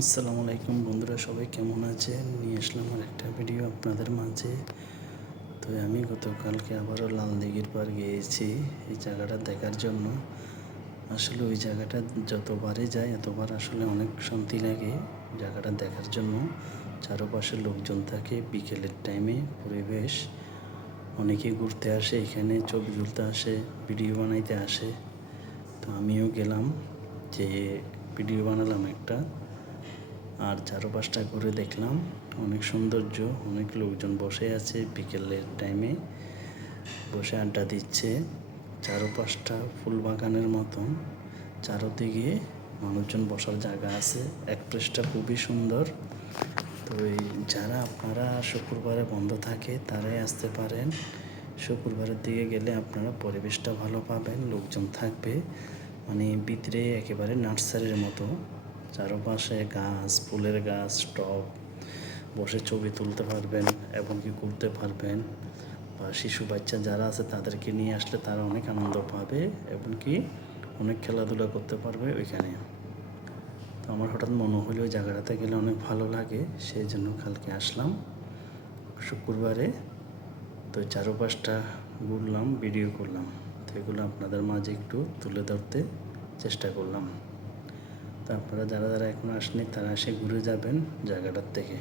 আসসালামু আলাইকুম বন্ধুরা, সবাই কেমন আছেন? নিয়ে আসলাম আর একটা ভিডিও আপনাদের মাঝে। তো আমি গতকালকে আবারও লাল দিঘির পাড় গিয়েছি এই জায়গাটা দেখার জন্য। আসলে ওই জায়গাটা যতবারই যাই এতবার আসলে অনেক শান্তি লাগে জায়গাটা দেখার জন্য। চারপাশে লোকজন থাকে, বিকেলের টাইমে পরিবেশ, অনেকে ঘুরতে আসে, এখানে ছবি তুলতে আসে, ভিডিও বানাইতে আসে। তো আমিও গেলাম, যে ভিডিও বানালাম একটা, আর চারপাশটা ঘুরে দেখলাম। অনেক সৌন্দর্য, অনেক লোকজন বসে আছে, বিকেলের টাইমে বসে আড্ডা দিচ্ছে। চারপাশটা ফুল বাগানের মতন, চারদিকে মানুষজন বসার জায়গা আছে। এক্সপ্রেসটা খুবই সুন্দর। তো এই যারা আপনারা শুক্রবারে বন্ধ থাকে তারাই আসতে পারেন। শুক্রবারের দিকে গেলে আপনারা পরিবেশটা ভালো পাবেন, লোকজন থাকবে, মানে ভিতরে একেবারে নার্সারির মতো। চারপাশে গাছ, ফুলের গাছ, টব, বসে ছবি তুলতে পারবেন এবং কি ঘুরতে পারবেন। বা শিশু বাচ্চা যারা আছে তাদেরকে নিয়ে আসলে তারা অনেক আনন্দ পাবে এবং কি অনেক খেলাধুলা করতে পারবে ওইখানে। তো আমার হঠাৎ মনে হলো ওই জায়গাটাতে গেলে অনেক ভালো লাগে, সেই জন্য কালকে আসলাম শুক্রবারে। তো চারপাশটা ঘুরলাম, ভিডিও করলাম। তো এগুলো আপনাদের মাঝে একটু তুলে ধরতে চেষ্টা করলাম। তো আপনারা যারা যারা এখনো আসেনি তারা এসে ঘুরে যাবেন জায়গাটার থেকে।